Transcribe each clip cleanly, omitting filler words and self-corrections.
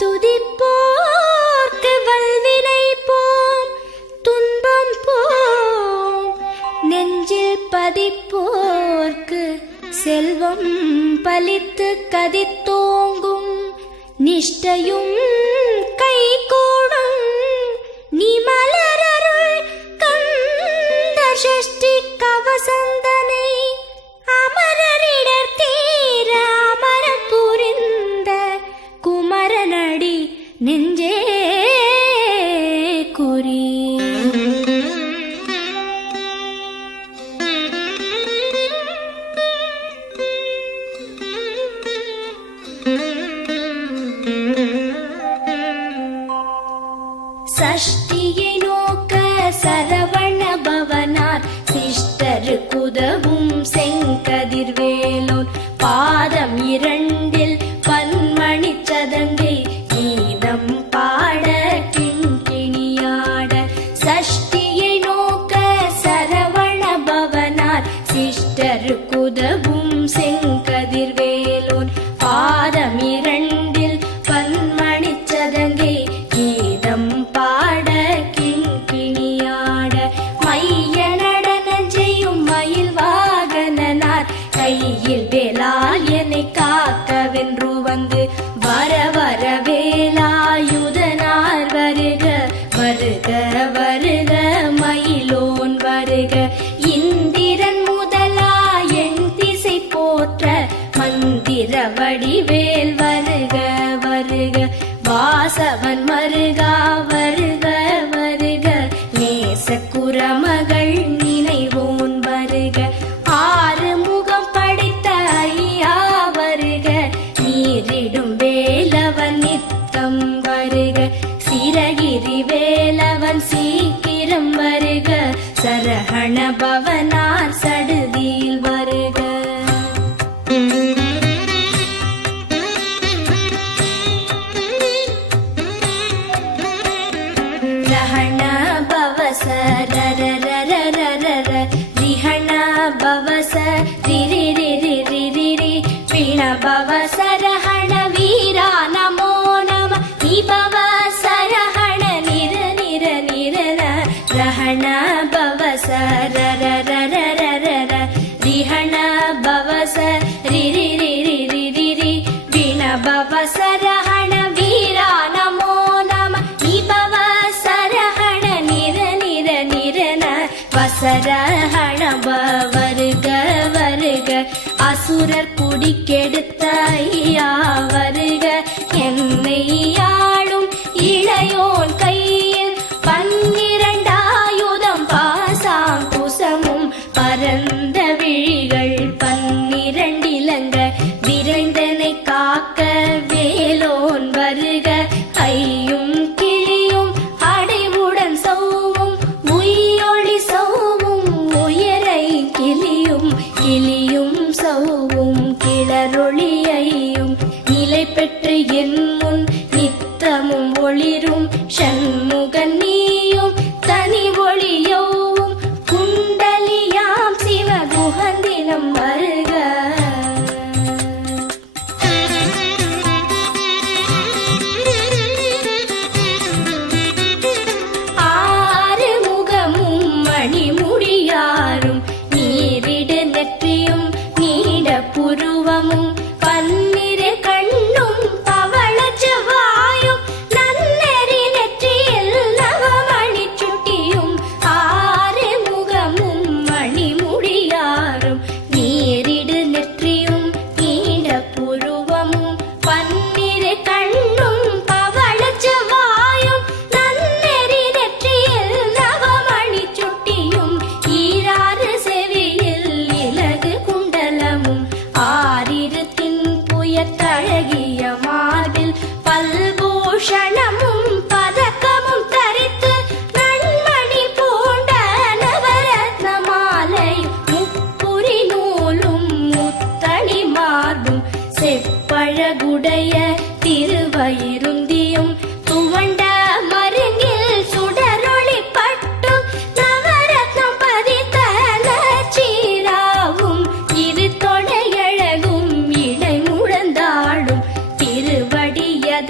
துதிப்போர்க்கு வல்வினை போம் துன்பம் போம், நெஞ்சில் பதிப்போர்க்கு செல்வம் பலித்து கதித்தோங்கும், நிஷ்டையும் கைகூடும் நீ மலரருள் கந்த சஷ்டி கவசந்தனை, அமரரிடர் தீர அமரம் புரிந்த குமரனடி நெஞ்சே குறி. சஷ்டியை நோக்க சரவண பவனார் சிஷ்டருக்குதவும் செங்கதிர்வேலோன், பாதம் இரண்டில் பன்மணி சதங்கை கீதம் பாட கிண்கிணியாட. சஷ்டியை நோக்க சரவண பவனார் சிஷ்டருக்குதவும் செங்கதிர்வேலோன், பாதம் இரண்டில் பன்மணி சதங்கை கீதம் பாட கிண்கிணியாட. மைய நடன செய்யும் மயில் வாகனனார் கையில் வேலால் என்னை காக்கவென்று வந்து, வர வர வேலாயுதனார் வருக வருக வருக மயிலோன் வருக. இந்திரன் முதலா என் திசை போற்ற மந்திர வடிவேல் வருக வருக. வாசவன் மருகா வருக வருக, நேச குரமகள் நினைவோன் வருக. ஆறு முகம் படைத்த ஐயா வருக, நீரிடும் வேலவன் நித்தம் வருக. சிரகிரி வேலவன் சீக்கிரம் வருக, சரஹண பவனார் சடுதியில் வருக. ரஹண பவச ரர ரர ரர ர, ரிஹண பவச ரிரி ரிரி ரிரி ரி, பிண பவச ரஹண வீரா நமோ நம, நிபவ சரஹண நிர நிர நிர. ரஹண பவச ரர ரர ரர ர, ரிஹண பவச ரிரி ரிரி ரிரி ரி, பிண பவச ரஹண வீரா நமோ நம, நிபவ சரஹண நிர நிர நிரன. வசரஹண வருக வருக, அசுரர் குடிக்கெடுத்த ஐயா வருக. என்னை ஆளும் இளையோன் கையில் பன்னிரண்டாயுதம் பாசாம் குசமும் பரந்த விழிகள் பன்னிரண்டிலங்க, விரைந்தனை காக்க வேலோன் வருக. ஐயும் கிளியும் அடைவுடன் சௌவும் உயிரொளி சௌவும், உயரை கிளியும் கிளியும் சௌவும் கிளரொளியையும், நிலை பெற்று என் முன் நித்தமும் ஒளிரும் ஷண்முகன் நீயும் தனி ஒளியோவும், குண்டலியாம் சிவகுகந்தினம் வருக. ஆறு முகமும் மணிமுடியாரும், நீரிடு நெற்றியும் நீட புருவமும், பன்னிரு கண்ணும் பவள செவ்வாயும், நன்னெறி நெற்றியில் நவமணி சுட்டியும். ஆறு முகமும் மணிமுடியாரும், நீரிடு நெற்றியும் நீட புருவமும், பன்னிரு கண்ணும் பவள செவ்வாயும், நன்னெறி நெற்றியில் நவமணி சுட்டியும். ஈராறு செவியில் இலகு குண்டலமும், ஆறிரு தின்புயத்தழகிய மார்பில் பல்பூஷணமும் பதக்கமும் தரித்து, நன்மணி பூண்ட நவரத்ன மாலை முப்புரி நூலும் முத்தணி மார்பும், செப்பழகுடைய திருவயிருந்தியும் துவண்ட மருங்கில் சுடரொளி பட்டும், நவரத்னம் பதித்த நச்சீராவும், இரு தொடையழகும் இடை முழந்தாடும் திருவடியத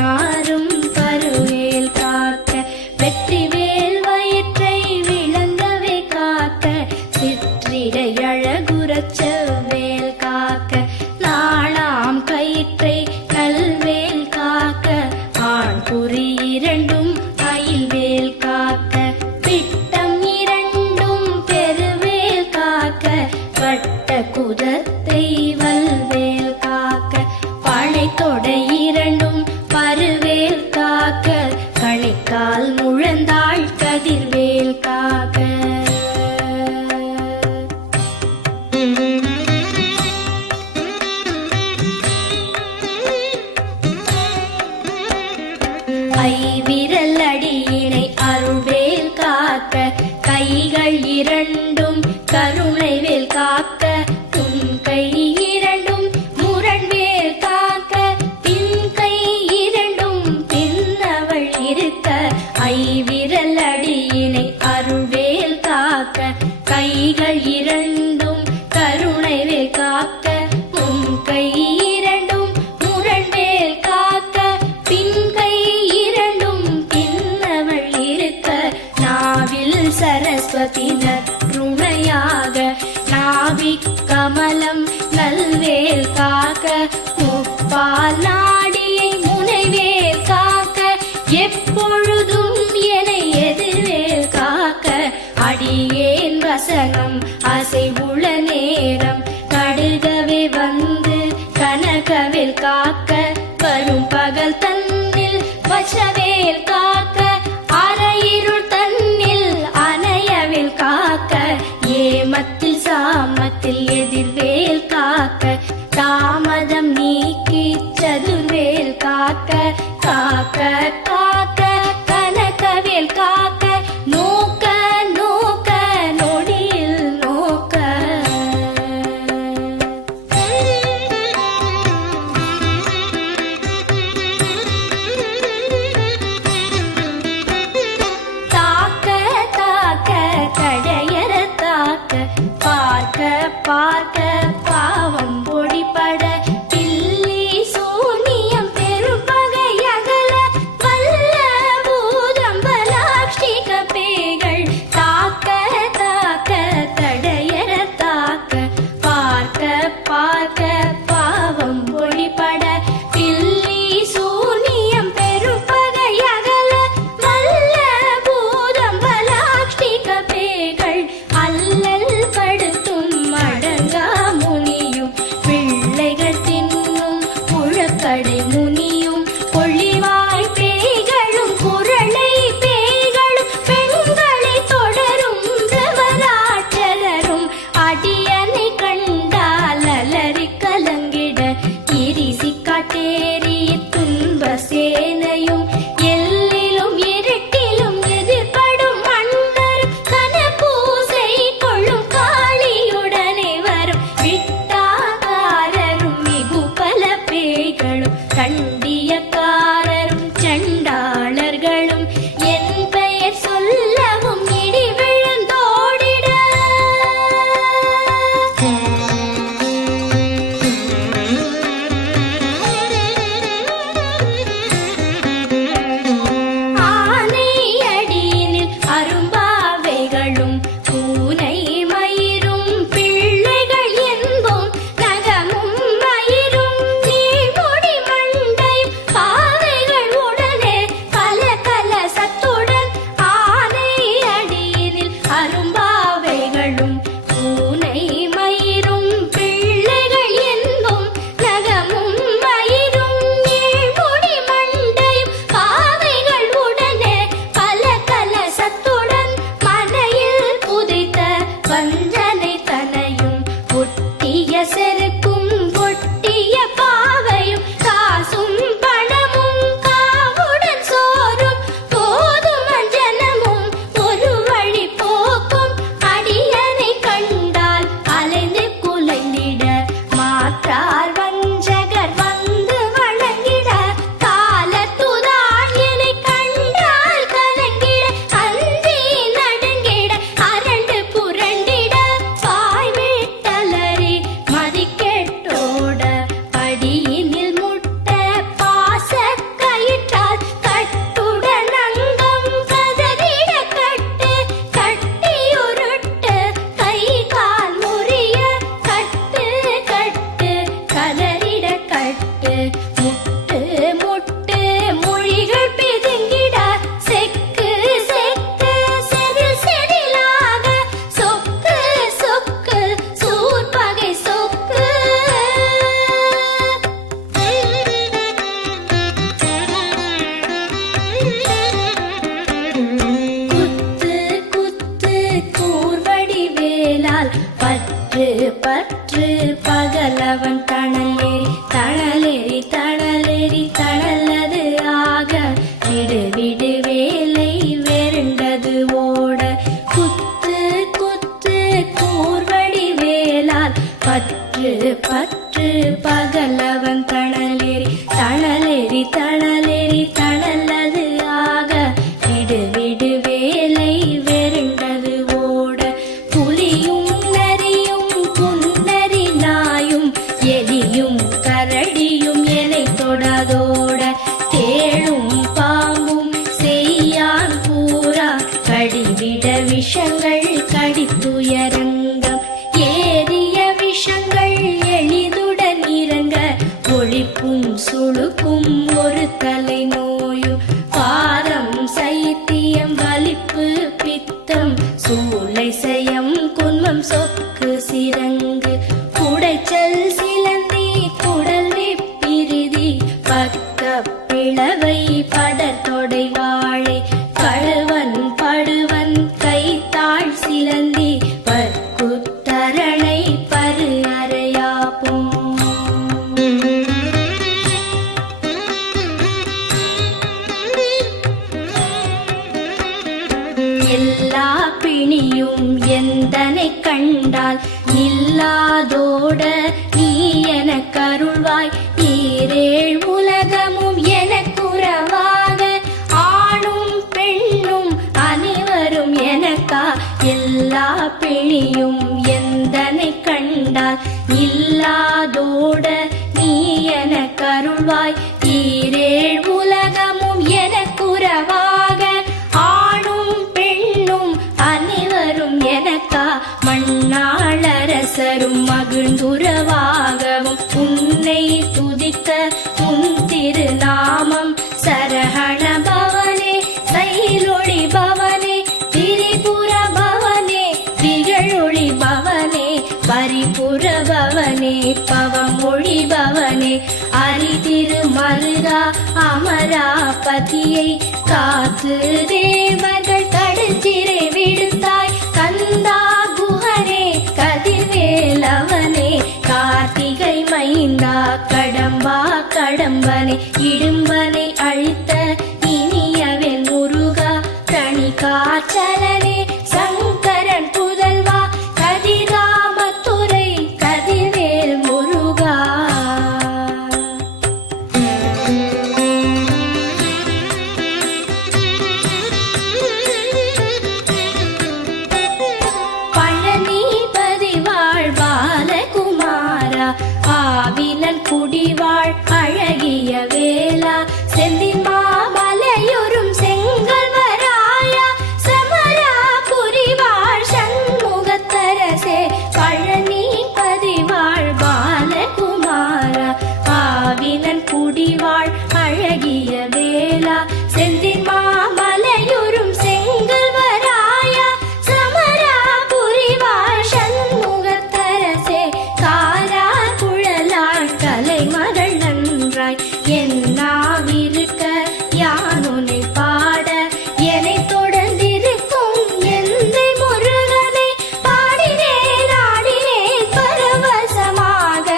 நாரும் பருவேல் காக்க வெற்றிவேல் வயிற்றை விளங்கவே காக்க சிற்றிடை அழகுறச் செவ்வேல் காக்க நாளாம் கயிற்றை நல்வேல் காக்க ஆண் குறி இரண்டும் அயில்வேல் காக்க பிட்டம் இரண்டும் பெருவேல் காக்க வட்ட குதத்தை வல்வேல் காக்க பனை தொடை இரண்டும் பருவேல் காக்க கணைக்கால் முழந்தாள் கதிர்வேல் காக்க ஐவிரல் அடியினை அருள்வேல் காக்க கைகள் இரண்டும் கருணைவேல் காக்க உன் கை இரண்டும் முரண்வேல் காக்க பின் கை இரண்டும் பின்னவள் இருக்க ஐவிரல் அடியினை அருள்வேல் காக்க கைகள் இரண்டும் கருணைவேல் காக்க உன் கை இரண்டும் முரண்வேல் காக்க பின் கை இரண்டும் பின்னவள் இருக்க நாவில் சரஸ்வதி நற்றுணையாக நாவிக் கமலம் நல்வேல் காக்க முப்பால் நாடியை முனைவேல் காக்க எப்பொழுதும் என எதிர்வேல் காக்க அடியேன் வசனம் அசைவுள நேரம் கடுகவே வந்து கனகவேல் காக்க வரும் பகல் தன்னில் வச்சவேல் காக்க அரையிருள் தன்னில் அணையவேல் காக்க ஏமத்தில் சாமத்தில் எதிர்வேல் காக்க தாமதம் நீக்கி சதுர்வேல் காக்க காக்க காக்க கனகவேல் காக்க நோக்க நோக்க நொடியில் நோக்க தாக்க தாக்க கடையற தாக்க பார்க்க பார்க்க பாவம் பொடிபட பில்லி சூனியம் பெரும்பகை அகல வல்ல பூதம் பலாஷ்டிக பேய்கள் தாக்க தாக்க தடையற தாக்க பார்க்க பார்க்க பாவம் பொடிபட பில்லி சூனியம் பெரும்பகை அகல வல்ல பூதம் பலாஷ்டிக பேய்கள் அல்லல் படுத்தும் அடங்கா முனியும் பிள்ளைகள் தின்னும் புழக்கடை முனியும் கொள்ளிவாய் பேய்களும் குரளை பேய்களும் பெண்களை தொடரும் பிரமராட்சரரும் அடியனை கண்டால் அலறி கலங்கிட இரிசி காட்டேறி துன்ப சேனையும் எல்லிலும் இருட்டிலும் எதிர்படும் மன்னரும் கனபூசை கொள்ளும் காளியுடனே வரும் விட்டாகாரரும் மிகு பல பேய்களும் கண்டியக்காரரும் சண்டாளர்களும் என் பெயர் சொல்லவும் இடி விழுந்தோடிட விடு வேலை வெருண்டது ஓட குத்து குத்து கூர்வடி வேளால் பற்று பற்று பகலவன் தணலேறி தணலேறி தணலேறி தணலது ஆக விடு வேலை வெருண்டது ஓட புலியும் நரியும் புன்னரி நாயும் எலியும் கரடியும் எனை தொடாதோட தேளும் பாம்பும் செய்யான் பூரா கடிவிட விஷங்கள் கடித்துயரங்கம் ஏறிய விஷங்கள் எளிதுடன் இறங்க ஒழிப்பும் சுழுக்கும் ஒரு தலை நோயும் பாரம் சைத்தியம் வலிப்பு பித்தம் சூளை செயம் குன்மம் சொக்கு சிரங்கு குடைச்சல் சிலந்தி குடல் பிரிதி பக்க பிளவை படத்தொடை வாழை கழுவன் படுவன் கைத்தாழ் சிலந்தி பற்குத்தரணை பரு அறையாப்பும் எல்லா பிணியும் எந்தனை கண்டால் நில்லாதோட நீ எனக் கருள்வாய் ஈரேழ் உலகமும் எனக்குறவாக ஆணும் பெண்ணும் அனைவரும் எனக்கா எல்லா பிணியும் எந்தனை கண்டால் நில்லாதோட நீ எனக் கருள்வாய் ஈரேழ் உலகமும் எனக்குறவாக ஆணும் பெண்ணும் அனைவரும் எனக்கா மண்ணாளரசரும் மகிழ்ந்துறவாகவும் உன்னை துதிக்க உன் திருநாமம் சரஹண பவனே சைலொளி பவனே திரிபுர பவனே திகழொளி பவனே பரிபுர பவனே பவமொழி பவனே அரிதிரு மருகா அமராபதியை காத்து தேவர்கள் கடற்சிறை விடுத்தாய் கந்தா குஹனே கதிர்வேலவனே கார்த்திகை மைந்தா கடம்பா கடம்பனை இடும்பனை அழித்த இனியவன் முருகா தனி காச்சலனே சங்கரன் புதல்வா கதிராமத்துறை கதிர்வேல் முருகா பழனிபதி வாழ் பாலகுமாரா ஆவினன் குடிவாழ் அழகிய வேளா செந்தின் மாமலையுறும் செங்கல்வராயா சமரா புரிவாழ் சண்முகத்தரசே பழனிபதி வாழ் பாலகுமாரா ஆவினன் குடிவாழ் அழகிய வேளா செந்தின் மாமலையுறும் செங்கல்வராயா சமரா புரிவாழ் சண்முகத்தரசே காரா குழலாள் கலைமகள் நன்றாய் என்னாவிருக்க யானுனை பாட என்னை தொடர்ந்திருக்கும் எந்தை முருகனை பாடினேன் ஆடினேன் பரவசமாக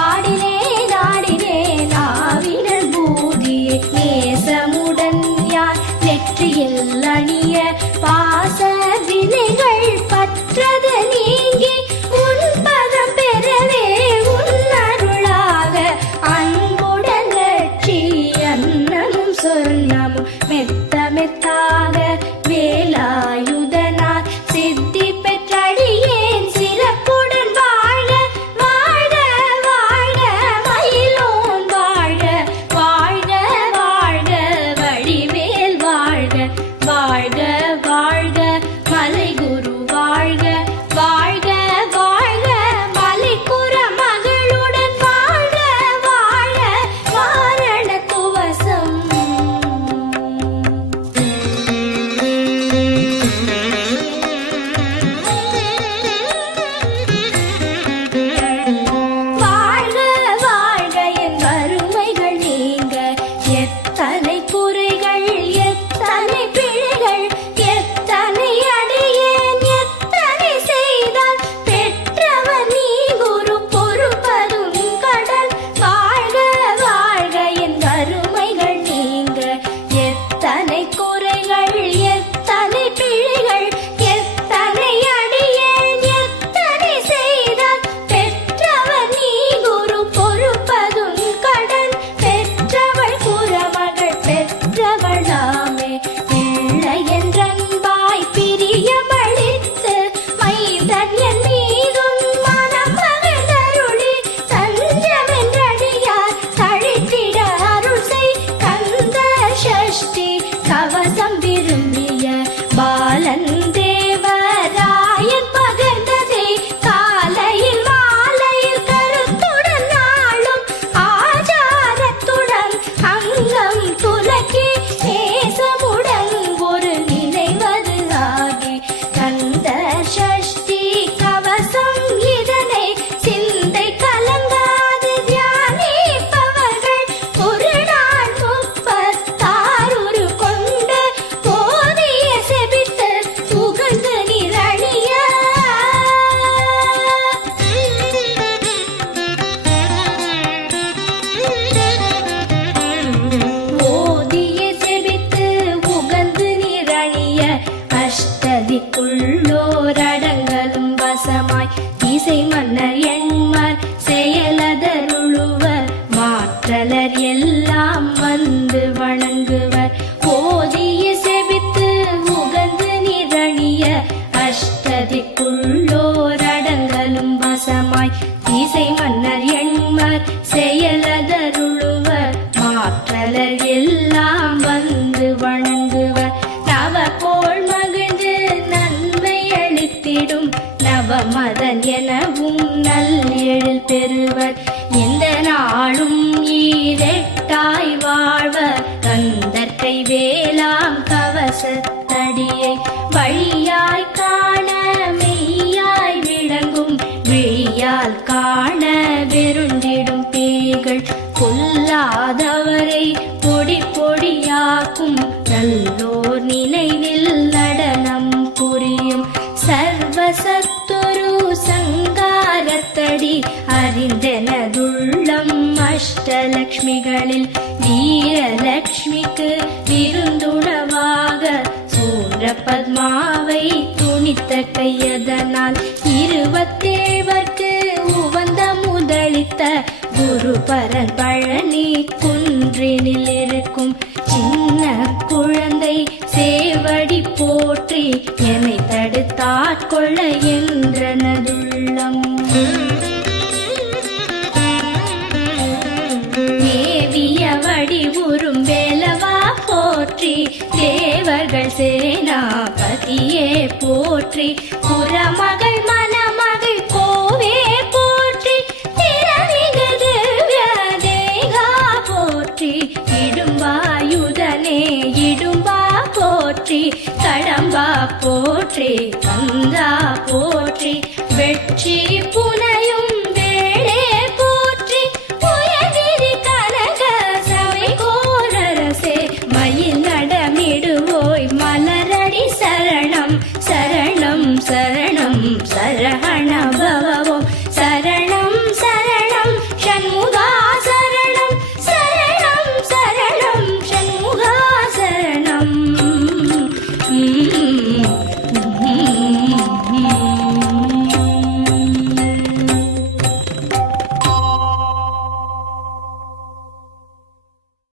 ஆடினேன் ஆடினேன் ஆவினல் பூதியை நேசமுடன் யார் நெற்றியில் அணிய பாச வினைகள் பற்றது நீங்கி உன் பதம் பெறவே உன் அருளாக அன்புடன் லட்சி அன்னமும் சொர்ணமும் மெத்த மெத்தாக வேலாயுதனார் சித்தி பெற்றடியேன் சிறப்புடன் வாழ வாழ வாழ மயிலோன் வாழ வாழ்க வாழ்க வடிவேல் வாழ்க வாழ்க வாழ்க மலைகுரு வாழ்க வாழ்க வாழ்க மலைக்குற மகளுடன் வாழ்க வாழ வாரண துவசம் அஷ்டதிக்குள்ளோரடங்கலும் வசமாய் இசை மன்னர் எண்மர் செயலதருளுவர் மாற்றலர் எல்லாம் வந்து வணங்குவர் போதிய செபித்து உகந்து நிரணிய அஷ்டதிக்குள்ளோரடங்கலும் வசமாய் இசை மன்னர் எண்மர் செயலதருளுவர் மாற்றலர் எல்லாம் வந்து வணங்குவர் நவகோள் மகிழ்ந்து நன்மை அளித்திடும் நவமதன் எனவும் நல்லெழில் பெறுவர் எந்த நாளும் ஈரெட்டாய் வாழ்வர் கந்தற்கை வேளாம் கவசத்தடியை வழியாய் காண மெய்யாய் விளங்கும் விழியால் காண வெருண்டிடும் பேய்கள் கொல்லாதவரை பொடி பொடியாக்கும் நல்லோர் நினைவில் நடனம் புரியும் சர்வசத்துரு சங்காரத்தடி அறிந்தெனதுள்ளம் அஷ்டலக்ஷ்மிகளில் வீரலக்ஷ்மிக்கு விருந்துணவாக சூரபத்மாவை துணித்த கையதனால் 27 உவந்த முதலித்த குருபரன் பழனி குன்றினில் இருக்கும் சின்ன குழந்தை சேவடி போற்றி என்னை தடுத்தாட்கொள்ள என்றனதுள்ளம் தேவிய வடிவுறும் வேலவா போற்றி தேவர்கள் சேனாபதியே போற்றி புறமகள் மணமகள் கோவே போற்றி திறமிகு திவ்ய தேகா போற்றி இடும்பாயுதனே இடும்பா போற்றி கடம்பா போற்றி கந்தா போற்றி வெற்றி